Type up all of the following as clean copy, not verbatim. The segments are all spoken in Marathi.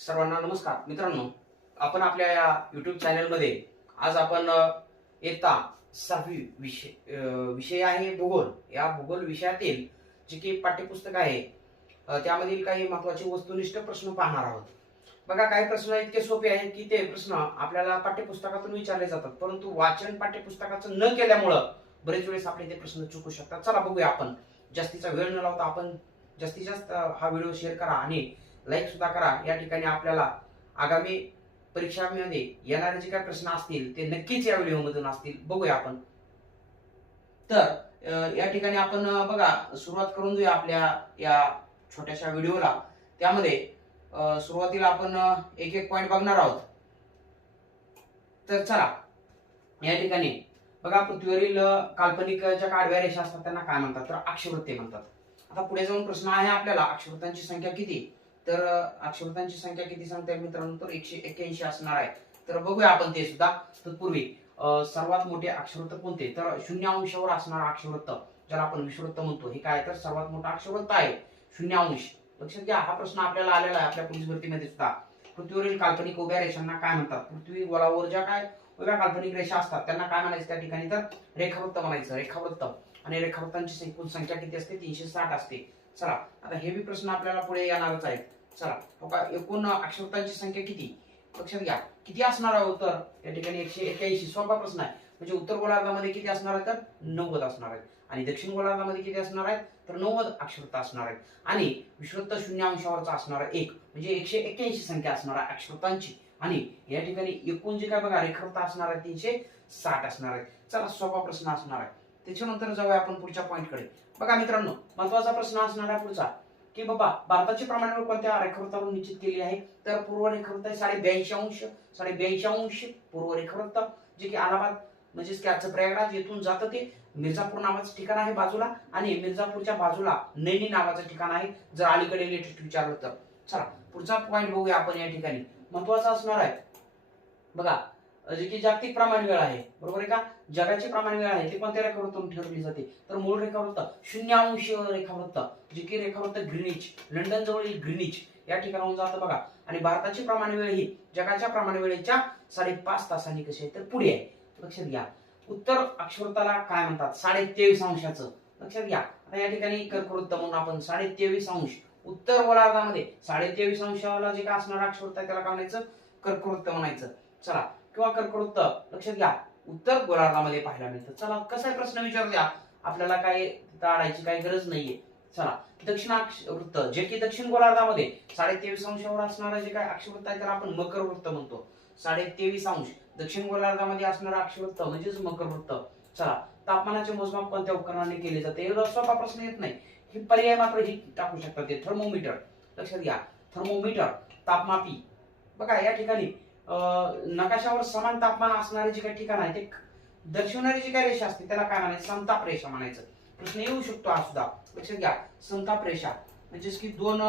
सर्वांना नमस्कार मित्रांनो, आपण आपल्या या युट्यूब चॅनलमध्ये आज आपण इयत्ता 6वी विषय आहे भूगोल. या भूगोल विषयातील जे की पाठ्यपुस्तक आहे त्यामधील काही महत्त्वाचे वस्तुनिष्ठ प्रश्न पाहणार आहोत. बघा, काही प्रश्न इतके सोपे आहेत की ते प्रश्न आपल्याला पाठ्यपुस्तकातून विचारले जातात, परंतु वाचन पाठ्यपुस्तकाचं न केल्यामुळं बरेच वेळेस आपले ते प्रश्न चुकू शकतात. चला बघूया आपण. जास्तीचा वेळ न लावता आपण जास्तीत जास्त हा व्हिडिओ शेअर करा आणि लाईक सुद्धा करा. या ठिकाणी आपल्याला आगामी परीक्षांमध्ये येणारे जे काही प्रश्न असतील ते नक्कीच या व्हिडिओमधून असतील. बघूया आपण. तर या ठिकाणी आपण बघा सुरुवात करून देऊया आपल्या या छोट्याशा व्हिडिओला. त्यामध्ये सुरुवातीला आपण एक एक पॉइंट बघणार आहोत. तर चला, या ठिकाणी बघा, पृथ्वीवरील काल्पनिक ज्या आडव्या रेषा असतात त्यांना काय म्हणतात? तर अक्षवृत्ते म्हणतात. आता पुढे जाऊन प्रश्न आहे आपल्याला, अक्षवृत्तांची संख्या किती? तर अक्षवृत्तांची संख्या किती सांगताय मित्रांनो? तर 181 असणार आहे. तर बघूया आपण ते सुद्धा. तत्पूर्वी सर्वात मोठे अक्षवृत्त कोणते? तर 0 अंशावर असणारा अक्षवृत्त, ज्याला आपण विषुवृत्त म्हणतो, हे काय? तर सर्वात मोठा अक्षवृत्त आहे 0 अंश. लक्षात घ्या, हा प्रश्न आपल्याला आलेला आहे आपल्या पोलीस भरतीमध्ये सुद्धा. पृथ्वीवरील काल्पनिक उभ्या रेषांना काय म्हणतात? पृथ्वी गोलावर ज्या काय उभ्या काल्पनिक रेषा असतात त्यांना काय म्हणायचं त्या ठिकाणी? तर रेखावृत्त म्हणायचं. रेखावृत्त. आणि रेखावृत्तांची एकूण संख्या किती असते? 360 असते. चला, आता हे बी प्रश्न आपल्याला पुढे येणारच आहेत. चला बघा, एकूण अक्षवृत्तांची संख्या किती? लक्षात घ्या, किती असणार आहे उत्तर? या ठिकाणी 181. सोपा प्रश्न आहे. म्हणजे उत्तर गोलार्धामध्ये किती असणार आहे? तर 90 असणार आहेत. आणि दक्षिण गोलार्धामध्ये किती असणार आहेत? तर 90 अक्षवृत्त असणार आहेत. आणि विषुवृत्त 0 अंशावरचा असणार 1, म्हणजे 181 संख्या असणार आहे अक्षवृत्तांची. आणि या ठिकाणी एकूण जे काय बघा रेखावृत्त असणार आहे 360 असणार आहेत. चला, सोपा प्रश्न असणार आहे. त्याच्यानंतर जाऊया आपण पुढच्या पॉइंटकडे. बघा मित्रांनो, महत्वाचा प्रश्न असणार आहे पुढचा की बाबा, भारताची प्रमाणवेळ कोणत्या रेखावृत्तावरून निश्चित केली आहे? तर पूर्व रेखावृत्त आहे 82.5 अंश. 82.5 अंश पूर्व रेखावृत्त, जे की अलाहाबाद म्हणजेच की आजचं प्रयागराज येथून जातं ते मिर्जापूर नावाचं ठिकाण आहे बाजूला. आणि मिर्जापूरच्या बाजूला नैनी नावाचं ठिकाण आहे, जर अलीकडे लेटेस्ट विचारलं तर. चला, पुढचा पॉइंट बघूया आपण. या ठिकाणी महत्वाचा असणार आहे बघा, जे की जागतिक प्रमाणवेळ आहे, बरोबर आहे का? जगाची प्रमाणवेळ आहे ती कोणत्या रेखावृत्तावरून ठरवली जाते? तर मूळ रेखावृत्त 0 अंश रेखावृत्त, जे की रेखावृत्त ग्रीनिच, लंडन जवळील ग्रीनिच या ठिकाणाहून जातं बघा. आणि भारताची प्रमाणवेळ ही जगाच्या प्रमाणवेळेच्या 5.5 तासांनी कशी आहे? तर पुढे आहे. लक्षात घ्या, उत्तर अक्षवृत्ताला काय म्हणतात? 23.5 अंशाचं. लक्षात घ्या, आता या ठिकाणी कर्कवृत्त म्हणून आपण 23.5 अंश. उत्तर गोलार्धामध्ये 23.5 अंशाला जे काय असणार अक्षवृत्त आहे त्याला काय म्हणायचं? कर्कवृत्त म्हणायचं. चला, किंवा कर्कवृत्त लक्षात घ्या उत्तर गोलार्धामध्ये पाहायला मिळतं. चला, कसा आहे प्रश्न विचारूया, आपल्याला काय ताडायची काही गरज नाहीये. चला, दक्षिणाक्षवृत्त, जे की दक्षिण गोलार्धामध्ये 23.5 अंशावर असणारं जे काय अक्षवृत्त आहे त्याला आपण मकरवृत्त म्हणतो. 23.5 अंश दक्षिण गोलार्धामध्ये असणारं अक्षवृत्त म्हणजेच मकरवृत्त. चला, तापमानाचे मोजमाप कोणत्या उपकरणाने केले जाते? एवढा सोपा प्रश्न येत नाही. ही पर्याय मात्र ही टाकू शकतात ते. थर्मोमीटर. लक्षात घ्या, थर्मोमीटर तापमापी. बघा, या ठिकाणी नकाशावर समान तापमान असणारे जे काही ठिकाण आहे ते दर्शवणारी जी काही रेषा असते त्याला काय म्हणायचं? समताप रेषा म्हणायचं. प्रश्न येऊ शकतो हा सुद्धा. लक्षात घ्या, समताप रेषा म्हणजेच की दोन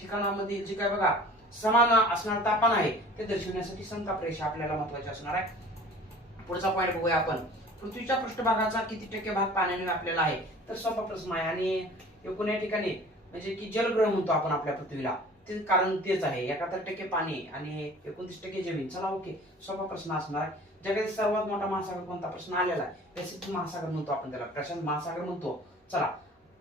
ठिकाणांमध्ये जे काय बघा समान असणार तापमान आहे ते दर्शवण्यासाठी समताप रेषा आपल्याला महत्वाची असणार आहे. पुढचा पॉईंट बघूया आपण. पृथ्वीच्या पृष्ठभागाचा किती टक्के भाग पाण्याने व्यापलेला आहे? तर सोपा प्रश्न आहे. आणि एकूण या ठिकाणी म्हणजे की जलग्रह म्हणतो आपण आपल्या पृथ्वीला, ते कारण तेच आहे. 71% पाणी आणि 29% जमीन. चला, ओके, सोपा प्रश्न असणार आहे. जगातील सर्वात मोठा महासागर कोणता? प्रश्न आलेला आहे. पॅसिफिक महासागर म्हणतो आपण त्याला, प्रशांत महासागर म्हणतो. चला,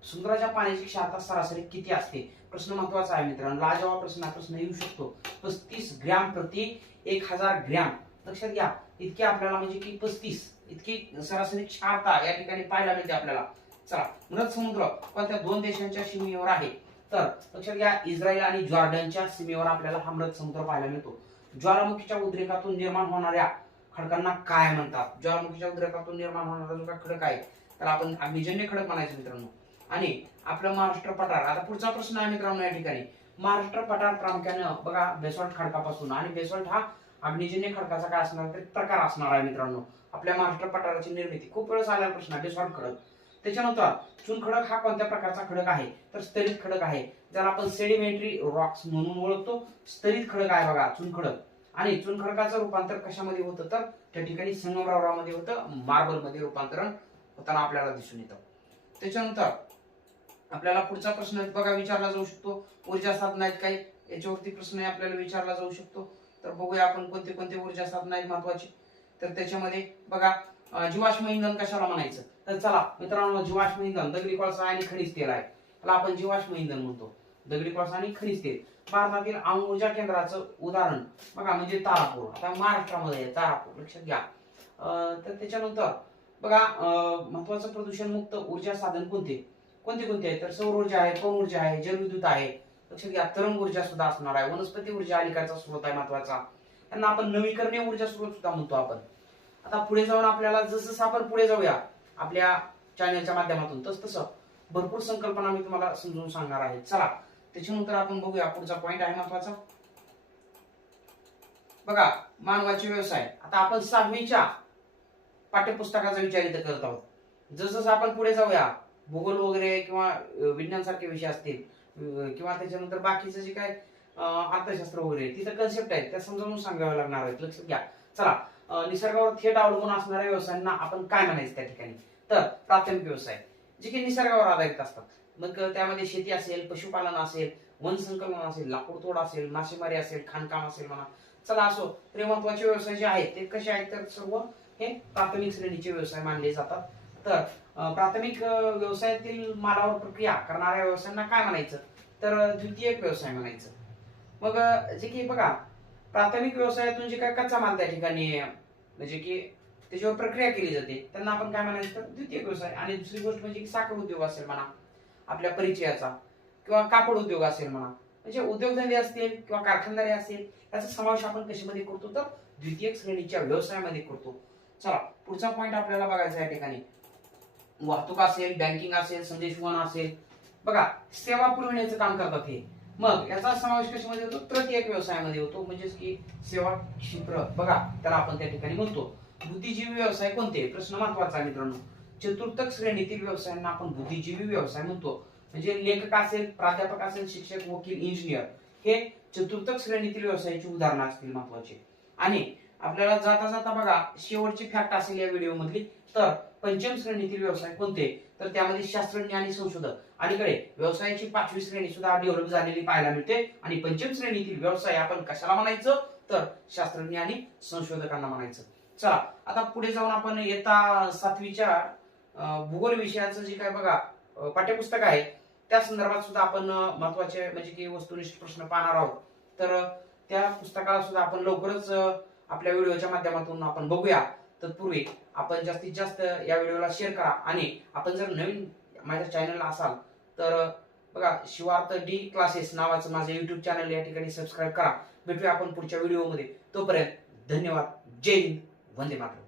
समुद्राच्या पाण्याची क्षमता सरासरी किती असते? प्रश्न महत्वाचा आहे मित्रांनो, लाजवाब प्रश्न येऊ शकतो. 35 ग्रॅम प्रति 1000 ग्रॅम. लक्षात घ्या, इतके आपल्याला म्हणजे की 35 इतकी सरासरी क्षमता या ठिकाणी पाहायला मिळते आपल्याला. चला, मृत समुद्र कोणत्या 2 देशांच्या सीमेवर आहे? तर लक्षात घ्या, इस्रायल आणि जॉर्डनच्या सीमेवर आपल्याला हा मृत समुद्र पाहायला मिळतो. ज्वालामुखीच्या उद्रेकातून निर्माण होणाऱ्या खडकांना काय म्हणतात? ज्वालामुखीच्या उद्रेकातून निर्माण होणारा जो काय खडक आहे त्याला आपण अग्निजन्य खडक म्हणायचं मित्रांनो. आणि आपलं महाराष्ट्र पठार. आता पुढचा प्रश्न आहे मित्रांनो, या ठिकाणी महाराष्ट्र पठार प्रामुख्याने बघा बेसॉल्ट खडकापासून, आणि बेसॉल्ट हा अग्निजन्य खडकाचा काय असणार तर प्रकार असणार आहे मित्रांनो. आपल्या महाराष्ट्र पठाराची निर्मिती खूप वेळेस आलेला प्रश्न आहे, बेसॉल्ट खडक. त्याच्यानंतर चुनखडक हा कोणत्या प्रकारचा खडक आहे? तर स्तरीत खडक आहे, ज्याला आपण सेडिमेंटरी रॉक्स म्हणून ओळखतो. स्तरीत खडक आहे बघा चुनखडक. आणि चुनखडकाचं रूपांतर कशामध्ये होतं? तर त्या ठिकाणी संगमरवरामध्ये होतं, मार्बल मध्ये रूपांतरण होताना आपल्याला दिसून येतं. त्याच्यानंतर आपल्याला पुढचा प्रश्न बघा विचारला जाऊ शकतो, ऊर्जा साधन आहेत काही? याच्यावरती प्रश्न आपल्याला विचारला जाऊ शकतो. तर बघूया आपण कोणते कोणते ऊर्जा साधन आहेत महत्वाची. तर त्याच्यामध्ये बघा जीवाश्म इंधन कशाला म्हणायचं. तर चला मित्रांनो, जीवाश्म इंधन दगडी कोळसा आणि खनिज तेल आहे, त्याला आपण जीवाश्म इंधन म्हणतो. दगडी कोळसा आणि खनिज तेल. भारतातील अणु ऊर्जा केंद्राचं उदाहरण बघा म्हणजे तारापूर. आता महाराष्ट्रामध्ये आहे तारापूर, लक्षात घ्या. तर त्याच्यानंतर बघा महत्वाचं प्रदूषण मुक्त ऊर्जा साधन कोणते कोणते आहे. तर सौर ऊर्जा आहे, पवन ऊर्जा आहे, जलविद्युत आहे, लक्षात घ्या. तरंग ऊर्जा सुद्धा असणार आहे. वनस्पती ऊर्जा अलीकडचा स्रोत आहे महत्वाचा. त्यांना आपण नवीकरणीय ऊर्जा स्रोत सुद्धा म्हणतो आपण. आता पुढे जाऊन आपल्याला जसं आपण पुढे जाऊया आपल्या चॅनलच्या माध्यमातून तसं भरपूर संकल्पना मी तुम्हाला समजून सांगणार आहे. चला त्याच्यानंतर आपण बघूया पुढचा पॉइंट आहे महत्वाचा. बघा मानवाचे व्यवसाय. आता आपण 6वीच्या पाठ्यपुस्तकाचा विचार इथं करत आहोत. जसं आपण पुढे जाऊया भूगोल वगैरे किंवा विज्ञान सारखे विषय असतील किंवा त्याच्यानंतर बाकीचं जे काय अर्थशास्त्र वगैरे तिथं कन्सेप्ट आहेत त्या समजावून सांगाव्या लागणार आहेत, लक्षात घ्या. चला निसर्गावर थेट अवलंबून असणाऱ्या व्यवसायांना आपण काय म्हणायचं त्या ठिकाणी. तर प्राथमिक व्यवसाय जे की निसर्गावर आधारित असतात. मग त्यामध्ये शेती असेल, पशुपालन असेल, वन संकलन असेल, लाकूड तोड असेल, मासेमारी असेल, खाणकाम असेल म्हणा. चला असो तरी महत्वाचे व्यवसाय जे आहेत ते कसे आहेत तर सर्व हे प्राथमिक श्रेणीचे व्यवसाय मानले जातात. तर प्राथमिक व्यवसायातील मालावर प्रक्रिया करणाऱ्या व्यवसायांना काय म्हणायचं तर द्वितीयक व्यवसाय म्हणायचं. मग जे की बघा प्राथमिक व्यवसायातून जे काय कच्चा माल त्या ठिकाणी म्हणजे की त्याच्यावर प्रक्रिया केली जाते त्यांना आपण काय म्हणायचं तर द्वितीयक व्यवसाय. आणि दुसरी गोष्ट म्हणजे की साखर उद्योग असेल म्हणा आपल्या परिचयाचा, किंवा कापड उद्योग असेल म्हणा, म्हणजे उद्योगधंदे असतील किंवा कारखानदारी असेल याचा समावेश आपण कशामध्ये करतो तर द्वितीयक श्रेणीच्या व्यवसायामध्ये करतो. चला पुढचा पॉइंट आपल्याला बघायचा या ठिकाणी. वाहतूक असेल, बँकिंग असेल, संदेशवहन असेल, बघा सेवा पुरवण्याचं काम करतात हे. मग याचा समावेश कशामध्ये होतो तृतीयक व्यवसायामध्ये होतो, म्हणजेच की सेवा क्षेत्र बघा त्याला आपण त्या ठिकाणी म्हणतो. बुद्धिजीवी व्यवसाय कोणते प्रश्न महत्वाचा आहे मित्रांनो. चतुर्थक श्रेणीतील व्यवसायांना आपण बुद्धिजीवी व्यवसाय म्हणतो. म्हणजे लेखक असेल, प्राध्यापक असेल, शिक्षक, वकील, इंजिनियर हे चतुर्थक श्रेणीतील व्यवसायाची उदाहरणं असतील महत्वाचे. आणि आपल्याला जाता जाता बघा शेवटची फॅक्ट असेल या व्हिडिओ मधली तर पंचम श्रेणीतील व्यवसाय कोणते तर त्यामध्ये शास्त्रज्ञ आणि संशोधक. अलीकडे व्यवसायाची 5वी श्रेणी सुद्धा डेव्हलप झालेली पाहायला मिळते. आणि पंचम श्रेणीतील व्यवसाय आपण कशाला म्हणायचं तर शास्त्रज्ञ आणि संशोधकांना म्हणायचं. चला आता पुढे जाऊन आपण येता 7वीच्या भूगोल विषयाचं जे काय बघा पाठ्यपुस्तक आहे त्या संदर्भात सुद्धा आपण महत्वाचे म्हणजे की वस्तुनिष्ठ प्रश्न पाहणार आहोत. तर त्या पुस्तकाला सुद्धा आपण लवकरच आपल्या व्हिडिओच्या माध्यमातून आपण बघूया. तत्पूर्वी आपण जास्तीत जास्त या व्हिडिओला शेअर करा. आणि आपण जर नवीन माझ्या चॅनलला असाल तर बघा शिवार्थ डी क्लासेस नावाचं माझं युट्यूब चॅनल या ठिकाणी सबस्क्राईब करा. भेटूया आपण पुढच्या व्हिडिओमध्ये. तोपर्यंत धन्यवाद. जय हिंद, वंदे मातरम.